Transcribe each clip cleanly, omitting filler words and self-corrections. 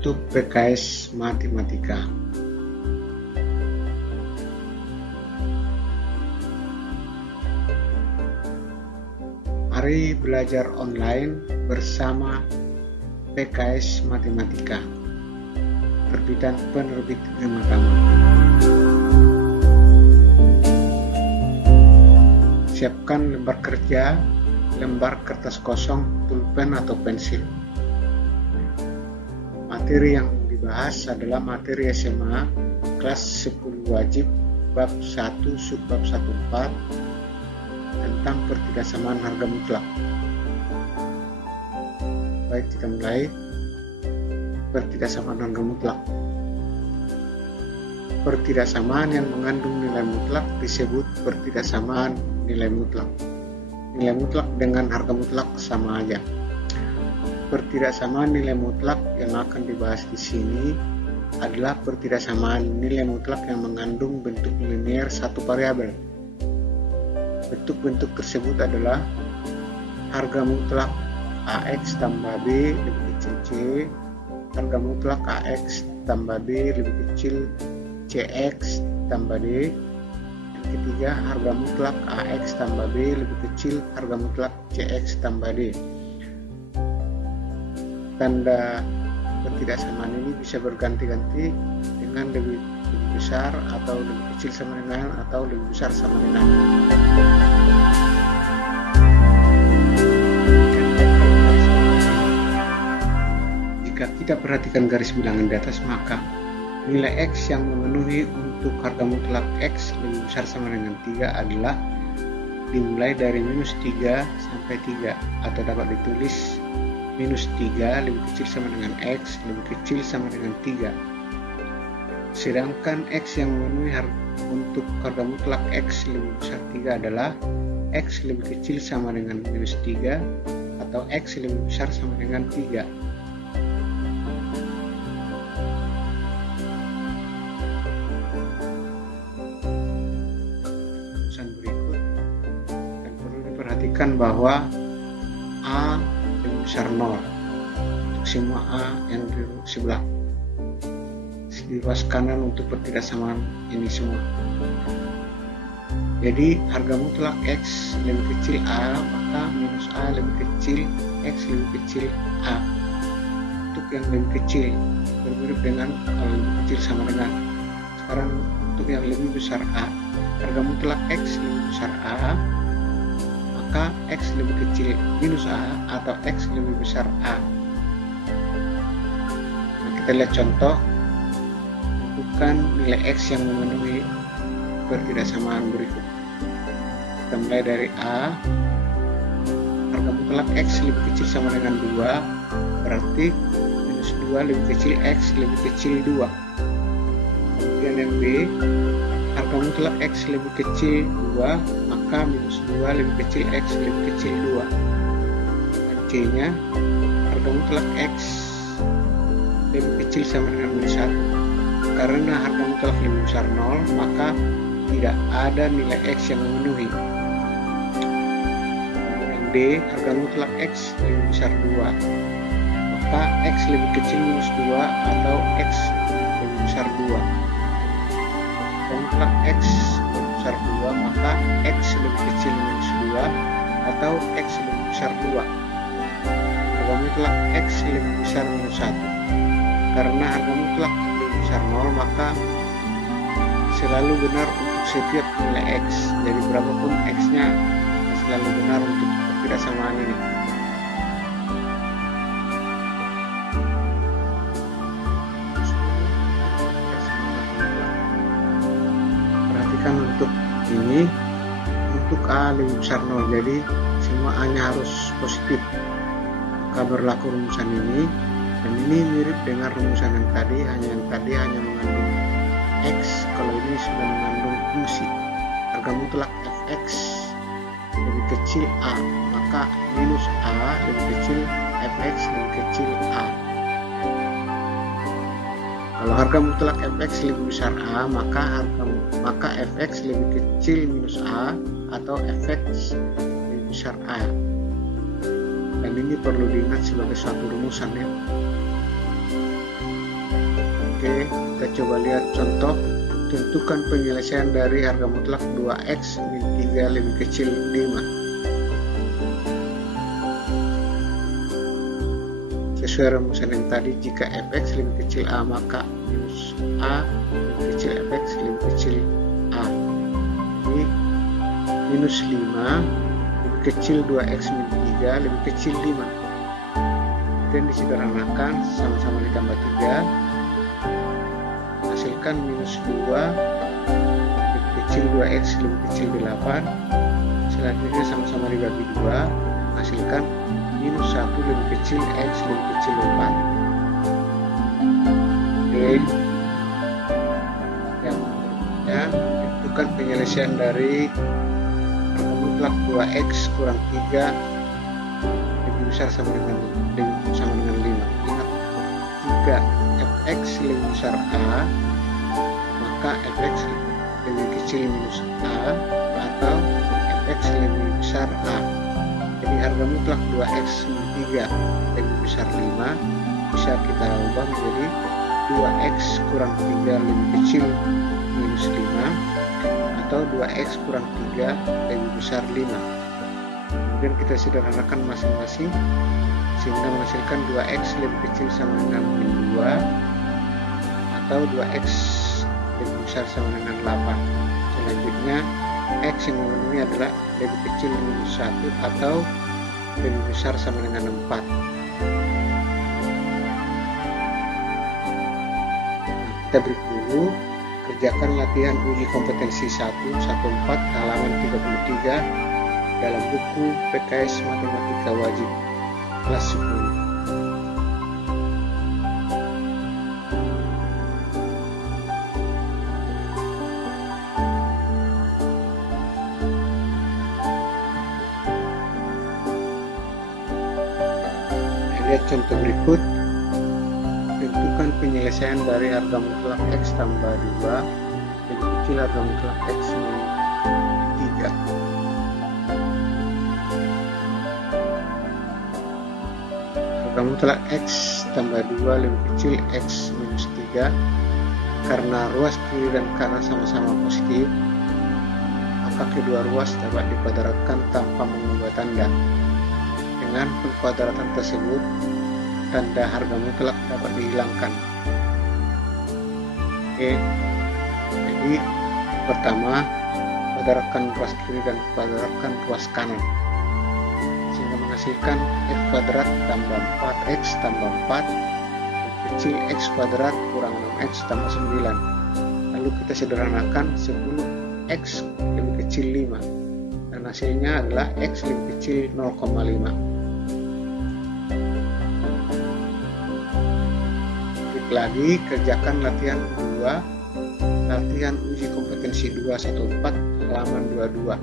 untuk PKS Matematika. Mari belajar online bersama PKS Matematika, terbitan penerbit Gema Tama. Siapkan lembar kerja, lembar kertas kosong, pulpen atau pensil. Materi yang dibahas adalah materi SMA kelas 10 wajib bab 1 subbab 14 tentang pertidaksamaan harga mutlak. Baik, kita mulai. Pertidaksamaan harga mutlak. Pertidaksamaan yang mengandung nilai mutlak disebut pertidaksamaan nilai mutlak. Nilai mutlak dengan harga mutlak sama aja. Pertidaksamaan nilai mutlak yang akan dibahas di sini adalah pertidaksamaan nilai mutlak yang mengandung bentuk linier satu variabel. Bentuk-bentuk tersebut adalah harga mutlak AX tambah B lebih kecil C, harga mutlak AX tambah B lebih kecil CX tambah D. Yang ketiga, harga mutlak AX tambah B lebih kecil harga mutlak CX tambah D. Tanda pertidaksamaan ini bisa berganti-ganti dengan lebih besar atau lebih kecil sama dengan atau lebih besar sama dengan. Jika kita perhatikan garis bilangan di atas, maka nilai X yang memenuhi untuk harga mutlak X lebih besar sama dengan 3 adalah dimulai dari minus 3 sampai 3, atau dapat ditulis minus 3 lebih kecil sama dengan X lebih kecil sama dengan 3. Sedangkan X yang memenuhi untuk harga mutlak X lebih besar 3 adalah X lebih kecil sama dengan minus 3 atau X lebih besar sama dengan 3. Rumusan berikut, dan perlu diperhatikan bahwa A lebih besar 0 untuk semua A yang di sebelah di ruas kanan untuk pertidaksamaan ini semua. Jadi harga mutlak X lebih kecil A, maka minus A lebih kecil X lebih kecil A. Untuk yang lebih kecil berbeda dengan kalau lebih kecil sama dengan. Sekarang untuk yang lebih besar A, harga mutlak X lebih besar A, maka X lebih kecil minus A atau X lebih besar A. Nah, kita lihat contoh. Tentukan nilai X yang memenuhi pertidaksamaan berikut. Kita mulai dari A. Harga mutlak X lebih kecil sama dengan 2, berarti minus 2 lebih kecil X lebih kecil 2. Kemudian yang B, harga mutlak X lebih kecil 2, maka minus 2 lebih kecil X lebih kecil 2. Dan C-nya, harga mutlak X lebih kecil sama dengan minus 1. Karena harga mutlak lebih besar 0, maka tidak ada nilai X yang memenuhi. Yang D, harga mutlak X lebih besar 2, maka X lebih kecil minus 2 atau X lebih besar 2. Harga mutlak X lebih besar 2, maka X lebih kecil minus 2 atau X lebih besar 2. Harga mutlak X lebih besar minus 1. Karena harga mutlak besar 0, maka selalu benar untuk setiap nilai X. Jadi berapapun X-nya selalu benar untuk pertidaksamaan ini. Perhatikan untuk ini, untuk A lebih besar 0, jadi semua A-nya harus positif. Maka berlaku rumusan ini. Dan ini mirip dengan rumusan yang tadi, hanya mengandung X. Kalau ini sudah mengandung fungsi. Harga mutlak Fx lebih kecil A, maka minus A lebih kecil Fx lebih kecil A. Kalau harga mutlak Fx lebih besar A, maka Fx lebih kecil minus A atau Fx lebih besar A. Dan ini perlu diingat sebagai suatu rumusan ya. Oke, kita coba lihat contoh. Tentukan penyelesaian dari harga mutlak 2x min 3 lebih kecil 5. Sesuai rumusan yang tadi, jika fx lebih kecil a maka minus a lebih kecil fx lebih kecil a. Jadi minus 5 lebih kecil 2x min 3 lebih kecil 5. Kemudian disederhanakan, sama-sama ditambah 3, hasilkan minus 2 lebih kecil 2x lebih kecil 8. Selanjutnya sama-sama dibagi 2, hasilkan minus 1 lebih kecil x lebih kecil 4. Oke, yang berikutnya, tentukan penyelesaian dari harga mutlak 2x kurang 3 lebih besar sama dengan 5. Ingat, jika fx lebih besar a maka fx lebih kecil minus a atau fx lebih besar a. Jadi harga mutlak 2x min 3 lebih besar 5 bisa kita ubah menjadi 2x kurang 3 lebih kecil minus 5 atau 2x kurang 3 lebih besar 5. Kemudian kita sederhanakan masing-masing sehingga menghasilkan 2x lebih kecil sama dengan min 2 atau 2x lebih besar sama dengan 8. Selanjutnya x yang memenuhi adalah lebih kecil minus 1 atau lebih besar sama dengan 4. Kita break dulu, kerjakan latihan uji kompetensi 114 halaman 33 dalam buku PKS Matematika Wajib kelas 10. Lihat contoh berikut. Tentukan penyelesaian dari harga mutlak x tambah 2 lebih kecil harga mutlak x min 3. Harga mutlak x tambah 2 lebih kecil x minus 3. Karena ruas kiri dan kanan sama-sama positif, maka kedua ruas dapat dikuadratkan tanpa mengubah tanda. Dengan pengkuadratan tersebut, tanda harga mutlak dapat dihilangkan. Oke, jadi pertama, kuadratkan ruas kiri dan kuadratkan ruas kanan sehingga menghasilkan x kuadrat tambah 4x tambah 4 lebih kecil x kuadrat kurang 6x tambah 9. Lalu kita sederhanakan 10x lebih kecil 5 dan hasilnya adalah x lebih kecil 0,5. Lagi, kerjakan latihan 2, latihan uji kompetensi 214 halaman 22.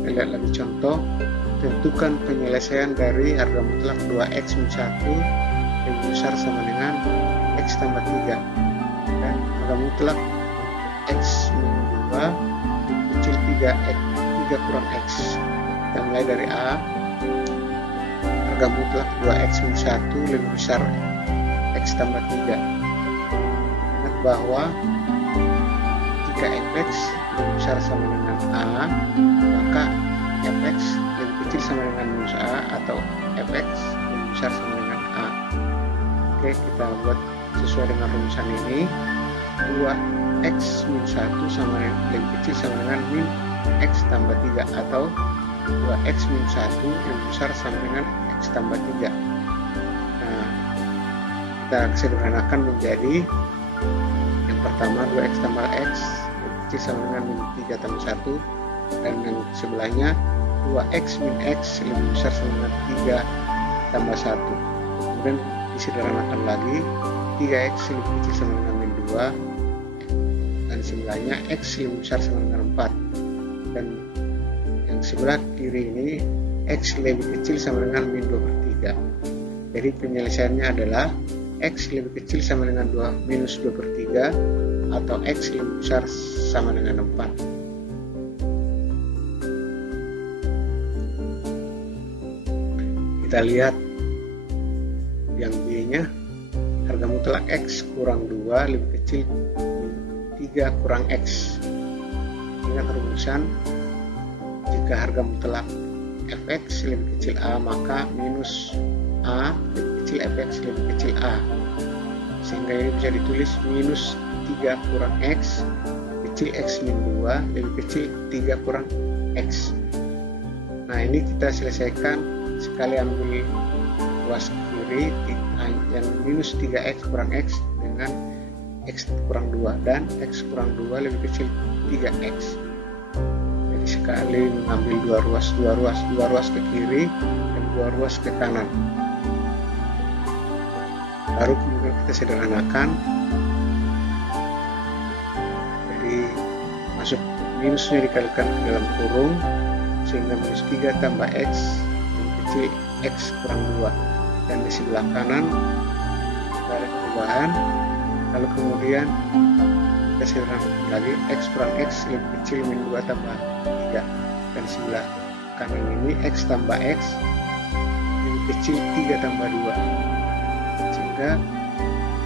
Kita lihat lagi contoh. Tentukan penyelesaian dari harga mutlak 2x min 1 lebih besar sama dengan x tambah 3 dan harga mutlak x min 2 kecil 3 kurang x. Kita mulai dari A. Harga mutlak 2x min 1 lebih besar x tambah 3. Ingat bahwa jika fx lebih besar sama dengan a maka fx lebih kecil sama dengan minus a atau fx lebih besar sama dengan a. Oke, kita buat sesuai dengan rumusan ini. 2x min 1 sama lebih kecil sama dengan min x tambah 3 atau 2x min 1 lebih besar sama dengan x tambah 3. Nah, kita sederhanakan menjadi yang pertama 2x tambah x lebih kecil sama dengan min 3 tambah 1 dan yang sebelahnya 2x min x lebih besar sama dengan 3 tambah 1. Kemudian disederhanakan lagi 3x lebih kecil sama dengan min 2 dan sebelahnya x lebih besar sama dengan 4 dan yang sebelah kiri ini x lebih kecil sama dengan min 2/3. Jadi penyelesaiannya adalah x lebih kecil sama dengan minus 2/3 atau x lebih besar sama dengan 4. kita lihat yang B-nya, harga mutlak X kurang 2 lebih kecil 3 kurang X. Ingat rumusan, jika harga mutlak Fx lebih kecil A, maka minus A lebih kecil Fx lebih kecil A. Sehingga ini bisa ditulis minus 3 kurang X kecil X min 2 lebih kecil 3 kurang X. Nah, ini kita selesaikan sekali ambil ruas kiri yang minus 3X kurang X dengan X kurang 2 dan X kurang 2 lebih kecil 3X. Jadi sekali mengambil dua ruas ke kiri dan 2 ruas ke kanan. Baru kemudian kita sederhanakan. Jadi masuk minusnya dikalikan ke dalam kurung, sehingga minus 3 tambah X lebih kecil X kurang 2. Dan di sebelah kanan tidak ada perubahan. Lalu kemudian kita sederhanakan lagi, X kurang X lebih kecil min 2 tambah 3. Dan sebelah kanan ini X tambah X lebih kecil 3 tambah 2. Sehingga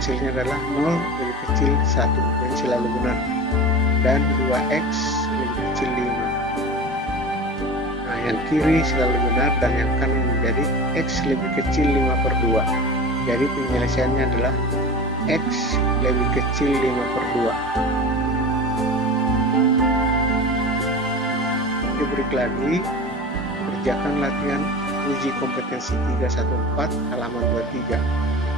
hasilnya adalah 0 lebih kecil 1, yang selalu benar. Dan 2X lebih kecil 5. Nah, yang kiri selalu benar dan yang kanan menjadi X lebih kecil 5/2. Jadi penyelesaiannya adalah X lebih kecil 5/2. Kita break lagi, kerjakan latihan uji kompetensi 314 halaman 23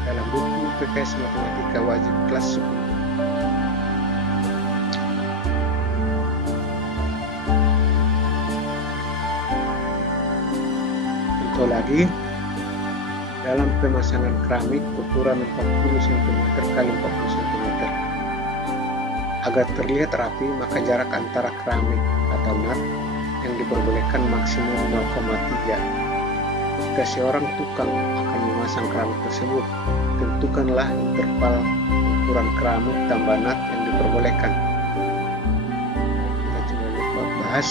dalam buku PKS Matematika Wajib kelas 10. Contoh lagi, dalam pemasangan keramik ukuran 40 cm x 40 cm. Agar terlihat rapi, maka jarak antara keramik atau nut yang diperbolehkan maksimum 0,3. Jika seorang tukang akan memasang keramik tersebut, tentukanlah interval ukuran keramik tambah nut yang diperbolehkan. Kita coba bahas.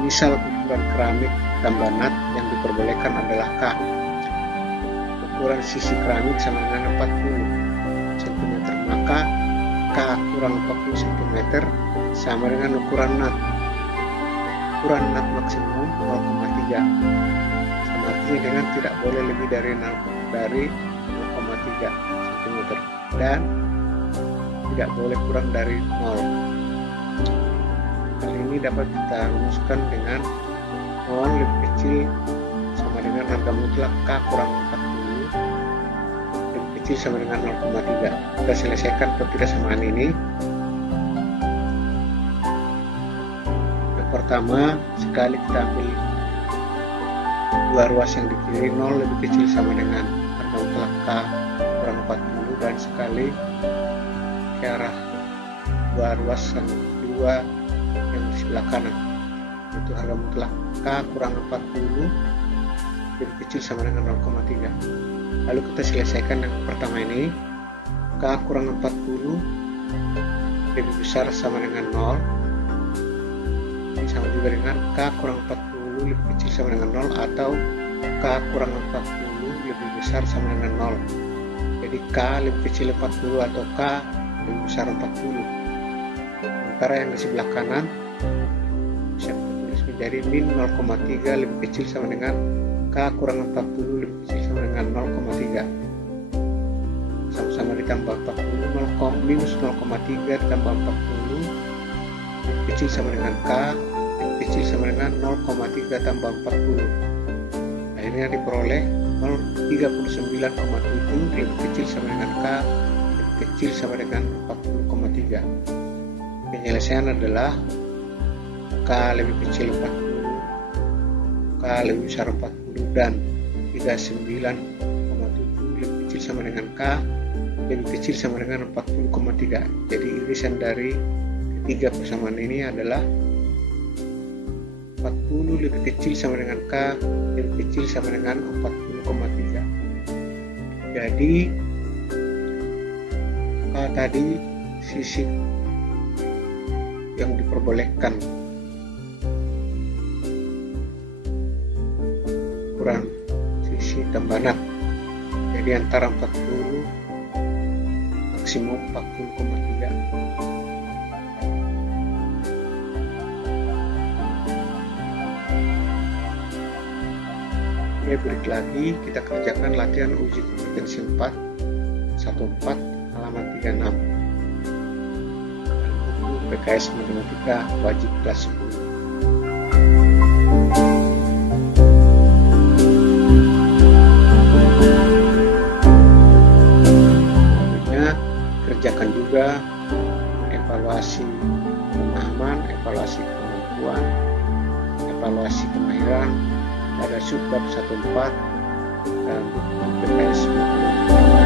Misal ukuran keramik tambah nut yang diperbolehkan adalah K. Ukuran sisi keramik sama dengan 40 cm, maka K kurang 40 cm sama dengan ukuran nut. Ukuran nut maksimum 0,3, sama artinya dengan tidak boleh lebih dari 0,3 cm dan tidak boleh kurang dari 0. Hal ini dapat kita rumuskan dengan 0 lebih kecil sama dengan harga mutlak K kurang 40 lebih kecil sama dengan 0,3. Kita selesaikan pertidasamaan ini. Yang pertama, sekali kita ambil dua ruas yang di kiri, 0 lebih kecil sama dengan harga mutlak K kurang 40, dan sekali ke arah dua ruas yang kedua yang di sebelah kanan, itu harga mutlak K kurang 40 lebih kecil sama dengan 0,3. Lalu kita selesaikan yang pertama ini, K kurang 40 lebih besar sama dengan 0, ini sama juga dengan K kurang 40 lebih kecil sama dengan 0, atau K kurang 40 lebih besar sama dengan 0. Jadi K lebih kecil 40 atau K lebih besar 40. Sementara yang di sebelah kanan bisa ditulis menjadi min 0,3 lebih kecil sama dengan K kurang 40 lebih kecil sama dengan 0,3. Sama-sama ditambah 40, minus 0,3 ditambah 40 lebih kecil sama dengan K lebih kecil sama dengan 0,3 tambah 40. Akhirnya diperoleh 39,7 lebih kecil sama dengan K lebih kecil sama dengan 40,3. Penyelesaian adalah K lebih kecil 40, K lebih besar 40, dan 39,7 lebih kecil sama dengan K lebih kecil sama dengan 40,3. Jadi irisan dari ketiga persamaan ini adalah 40 lebih kecil sama dengan K lebih kecil sama dengan 40,3. Jadi K tadi sisi yang diperbolehkan. ukuran sisi tambahan. Jadi antara 40 maksimum 40,3. Oke, break lagi, kita kerjakan latihan uji kompetensi 4 14 halaman 36 buku PKS Matematika wajib kelas 10. Kerjakan juga evaluasi pemahaman, evaluasi kemampuan, evaluasi kemahiran pada subbab 14 dalam buku PKS Matematika.